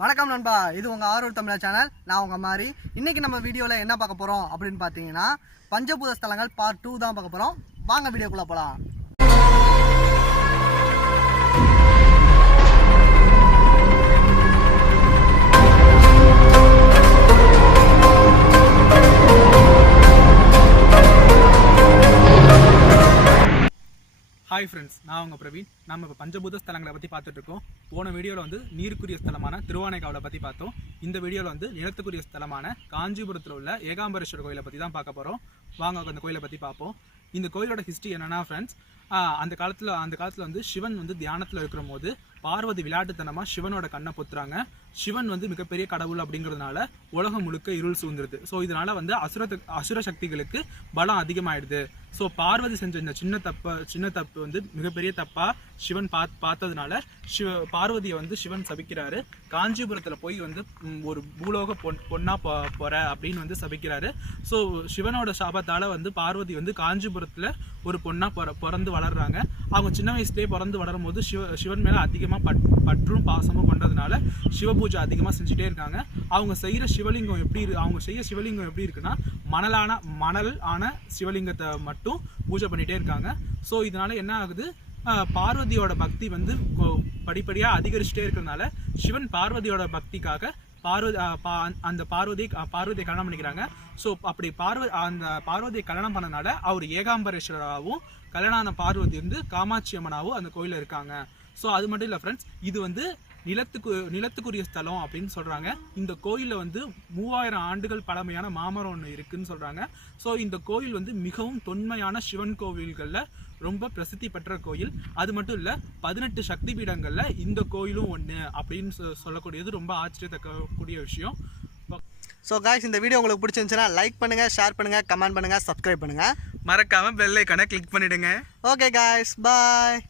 வணக்கம் நண்பா, இது உங்கள் ஆரூர் தமிழா சேனல். நான் உங்கள் மாதிரி. இன்றைக்கி நம்ம வீடியோவில் என்ன பார்க்க போகிறோம் அப்படின்னு பார்த்தீங்கன்னா, பஞ்சபூத ஸ்தலங்கள் பார்ட் 2 தான் பார்க்க போகிறோம். வாங்க வீடியோக்குள்ளே போகலாம். ஹாய் ஃப்ரெண்ட்ஸ், நான் உங்கள் பிரவீன். நம்ம இப்போ பஞ்சபூத ஸ்தலங்களை பற்றி பார்த்துட்டு இருக்கோம். போன வீடியோவில் வந்து நீருக்குரிய ஸ்தலமான திருவானைக்காவலை பற்றி பார்த்தோம். இந்த வீடியோவில் வந்து நிலத்துக்குரிய ஸ்தலமான காஞ்சிபுரத்தில் உள்ள ஏகாம்பரேஸ்வரர் கோயிலை பற்றி தான் பார்க்க போகிறோம். வாங்க அந்த கோயிலை பற்றி பார்ப்போம். இந்த கோயிலோட ஹிஸ்ட்ரி என்னன்னா ஃப்ரெண்ட்ஸ், அந்த காலத்தில் வந்து சிவன் வந்து தியானத்தில் இருக்கிற போது பார்வதி விளையாட்டுத்தனமாக சிவனோட கண்ணை பொத்துறாங்க. சிவன் வந்து மிகப்பெரிய கடவுள் அப்படிங்கிறதுனால உலகம் முழுக்க இருள் சூழ்ந்துருது. ஸோ இதனால வந்து அசுர சக்திகளுக்கு பலம் அதிகமாயிடுது. ஸோ பார்வதி செஞ்ச இந்த சின்ன தப்பு வந்து மிகப்பெரிய தப்பாக சிவன் பார்த்ததுனால பார்வதியை வந்து சிவன் சபிக்கிறாரு. காஞ்சிபுரத்தில் போய் வந்து ஒரு பூலோக பொண்ணா போற அப்படின்னு வந்து சபிக்கிறாரு. ஸோ சிவனோட சாபத்தால் வந்து பார்வதி வந்து காஞ்சிபுரத்தில் ஒரு பொண்ணா பிறந்து வளர்றாங்க. அவங்க சின்ன வயசுலேயே பிறந்து வளரும் போது சிவன் மேலே அதிகமாக பற்றும் பாசமும் கொண்டதுனால சிவபூஜை அதிகமாக செஞ்சுட்டே இருக்காங்க. அவங்க செய்கிற சிவலிங்கம் எப்படி இருக்குன்னா, மணல் ஆன சிவலிங்கத்தை மட்டும் பூஜை பண்ணிகிட்டே இருக்காங்க. ஸோ இதனால என்ன ஆகுது, பார்வதியோட பக்தி வந்து படிப்படியாக அதிகரிச்சுட்டே இருக்கிறதுனால சிவன் பார்வதியோட பக்திக்காக அந்த பார்வதியை கல்யாணம் பண்ணிக்கிறாங்க. ஸோ அப்படி பார்வதியை கல்யாணம் பண்ணனால அவர் ஏகாம்பரேஸ்வரராகவும் கல்யாணான பார்வதி வந்து காமாட்சி அம்மனாவும் அந்த கோயிலில் இருக்காங்க. ஸோ அது மட்டும் இல்லை ஃப்ரெண்ட்ஸ், இது வந்து நிலத்துக்குரிய ஸ்தலம் அப்படின்னு சொல்கிறாங்க. இந்த கோயிலில் வந்து 3000 ஆண்டுகள் பழமையான மாமரம் ஒன்று இருக்குதுன்னு சொல்கிறாங்க. ஸோ இந்த கோயில் வந்து மிகவும் தொன்மையான சிவன் கோவில்களில் ரொம்ப பிரசித்தி பெற்ற கோயில். அது மட்டும் இல்லை, 18 சக்தி பீடங்களில் இந்த கோயிலும் ஒன்று அப்படின்னு சொல்லக்கூடியது ரொம்ப ஆச்சரியத்தக்கக்கூடிய விஷயம். ஸோ காய்ஸ், இந்த வீடியோ உங்களுக்கு பிடிச்சிருந்துச்சுன்னா லைக் பண்ணுங்கள், ஷேர் பண்ணுங்கள், கமெண்ட் பண்ணுங்கள், சப்ஸ்கிரைப் பண்ணுங்கள். மறக்காமல் பெல் ஐகானை கிளிக் பண்ணிவிடுங்க. ஓகே காய்ஸ், பாய்.